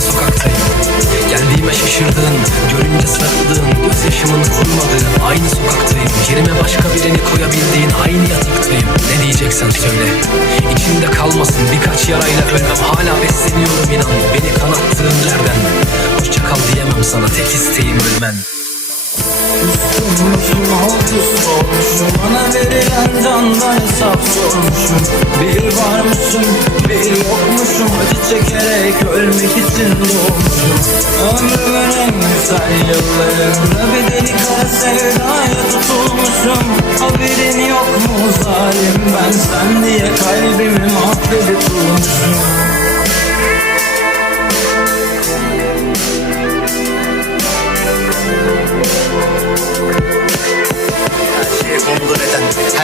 sokaktayım. Geldiğime şaşırdın Görünce sarıldın Gözyaşımın kurmadığın Aynı sokaktayım. Yerime başka birini koyabildiğin Aynı yataktayım. Ne diyeceksen söyle. İçimde kalmasın Birkaç yarayla ölmem. Hala besleniyorum inan. Beni kanattığın yerden Hoşça diyemem sana Tek isteğim ölmen. Sormuşum oldu sormuşum Bana verilen candan hesap sormuşum. Bir varmışım bir yokmuşum Acı çekerek ölmek için doğmuşum Ömrümün en güzel yıllarında Bir deli kara sevdaya tutulmuşum Haberin yok mu zalim ben sen diye Kalbimi mahvedip durmuşum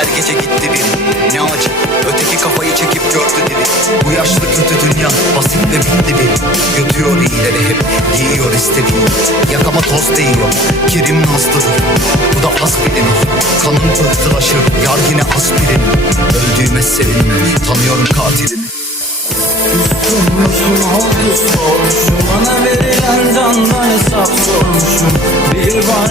her gece gitti biri Ne acı. Öteki kafayı çekip gördü dili Bu yaşlı kötü dünya basitle bitti bir Götüyor iyileri hep giyiyor istediği Yakama toz değiyor kirim nazlıdır. Bu da az bilinir. Kanım pıhtılaşır Yar yine aspirin Öldüğüme sevinme tanıyorum katilini Sormuşum oldu sormuşum Bana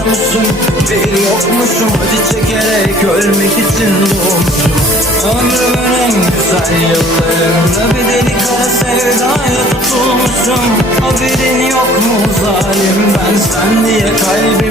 Varmışım bir yokmuşum Acı çekerek ölmek için doğmuşum Ömrümün en güzel yıllarında Bir deli kara sevdaya tutulmuşum Haberin yok mu zalim ben sen diye durmuşum